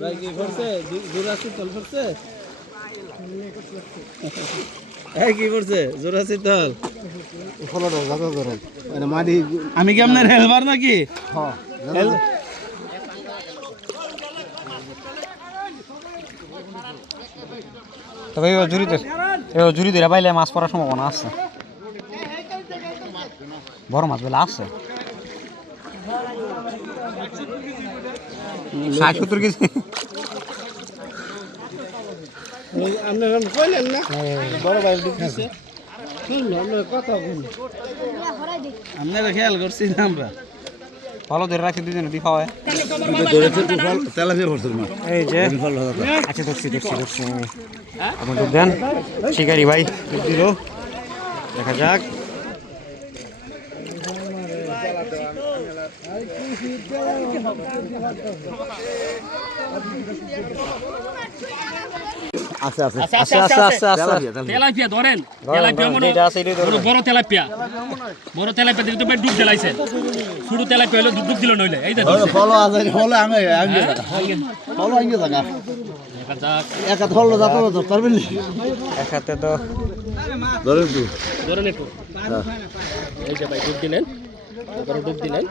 ভাই কি করছে জোরাসি তল করছে এই কি করছে জোরাসি তল ফলোটা দাদা ধরেন মানে মাটি আমি কি আপনার হেলবার নাকি হ্যাঁ তবে জুরি ধরে পাইলে মাছ পড়ার সম্ভাবনা আছে বড় মাছ বেলা আছে 60-70 কেজি আপনি কইলেন না বড় ভাই দিছে শুনুন আমরা কথা বলি আপনারা খেয়াল করছি না আমরা ভালো ধরে রাখছি দুজনে দি খাওয়ায় ধরেছে তো ফল তেলাপিয়া ভরছিল মাছ এই যে ফল দাদা আচ্ছা ধরছি আমাদের দেন শিকারি ভাই দিল দেখা যাক আছে আছে তেলাপিয়া ধরেন তেলাপিয়া মনে বড় তেলাপিয়া দিয়ে তো ডুব দিলাইছেন শুরু তেলাপিয়া হলো ডুব দিল নইলে এই যে ফল আছে ফল আমি ফল আইগে জায়গা একা ফল যাতো তো পারবেন এক হাতে তো ধরেন একটু এই যে ভাই ডুব দিলেন ডুব দিলেন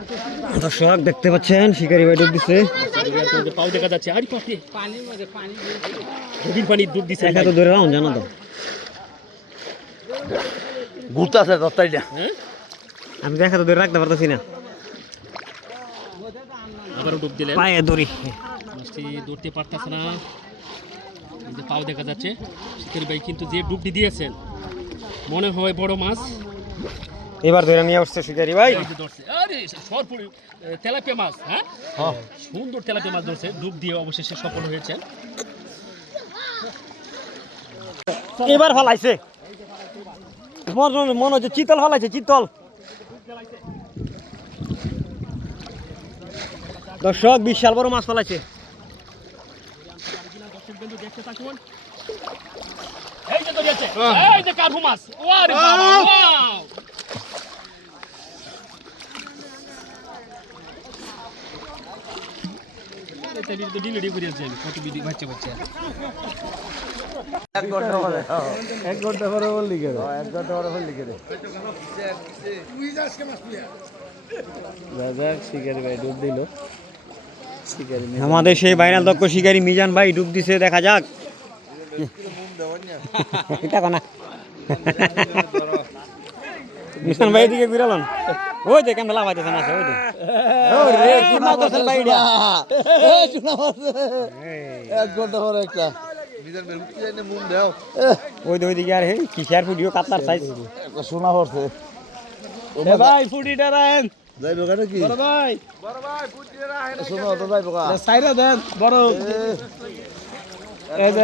দর্শক দেখতে পাচ্ছেন শিকারি ভাই ডুব দিছে পাও দেখা যাচ্ছে আরে পানি পানি ডুব দিছে এক হাতে ধরে রাউন জানো তো ঘুরতাছে দত্তাইটা আমি দেখা তো ধরে রাখতে পারতেছি না আবারও ডুব দিলেন পায়ে দড়ি মাছটি ধরতে পারতেছে না এই যে পাও দেখা যাচ্ছে শিকারি ভাই কিন্তু যে ডুবটি দিয়েছেন মনে হয় বড় মাছ এবার ধরে নিয়ে আসছে শিকারি ভাই আরে সরপুরি তেলাপিয়া মাছ হ্যাঁ সুন্দর তেলাপিয়া মাছ ধরছে ডুব দিয়ে অবশেষে সফল হয়েছে এবার ফলাইছে মনে হচ্ছে চিতল ফলাইছে চিতল দর্শক বিশাল বড় মাছ ফলাইছে এই যে ধরেছে এই যে কার্পু মাছ ওরে বাবা ওয়াও এটা ভিডিও তো ডিলিট করে দিয়েছি কত ভিডিও বাচ্চা এক ঘন্টা পরে বললি কেন দাদা শিকারি ভাই ডুব দিল শিকারি আমাদের সেই ভাইরাল দক্ষ শিকারি মিজান ভাই ডুব দিছে দেখা যাক এটা কোনা মিজান ভাই দিকে ঘুরালন ওই দেখেন মেলা পাইতেছেন আছে ওই রে কি মাছ ধরছেন ভাই এটা এক ঘন্টা পরে একটা নিজের মেরুতি জানে মুন দাও ওই দিকে আর হে কি শেয়ার ফুডিও কাতলার সাইজ একটা সোনা পড়ছে এ ভাই ফুটিটা রাখেন যাইবো কেন কি বড় ভাই ফুটিটা রাখেন সোনা তো যাইবো কা সাইরা দেন বড় এই দে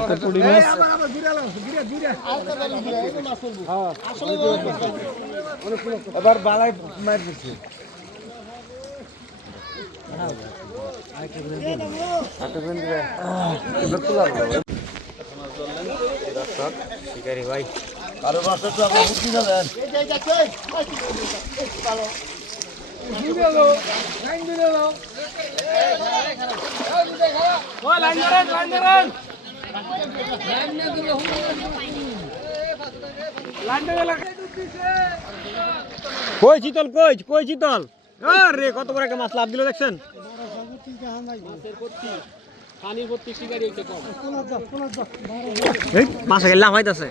একটা পুরি মাছ এবার বালাই মার দিচ্ছে শিকারি ভাই আরে মাছটা তো আপনি বুঝতে যাবেন কই চিতল কই চিতল আরে কত বড় একটা মাছ লাভ দিল দেখছেন পানির ভর্তি শিকারি হইতে কম এই মাছ লাভ হইতাছে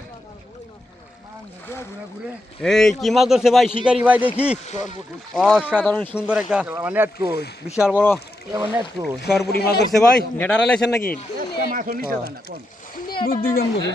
এই কি মাছ ধরছে ভাই শিকারি ভাই দেখি অসাধারণ সুন্দর একটা নেট কই বিশাল বড় নেট কই সরপুরি মাছ ধরছে ভাই নেটার লাইছেন নাকি বুদ্ধি কাম করছে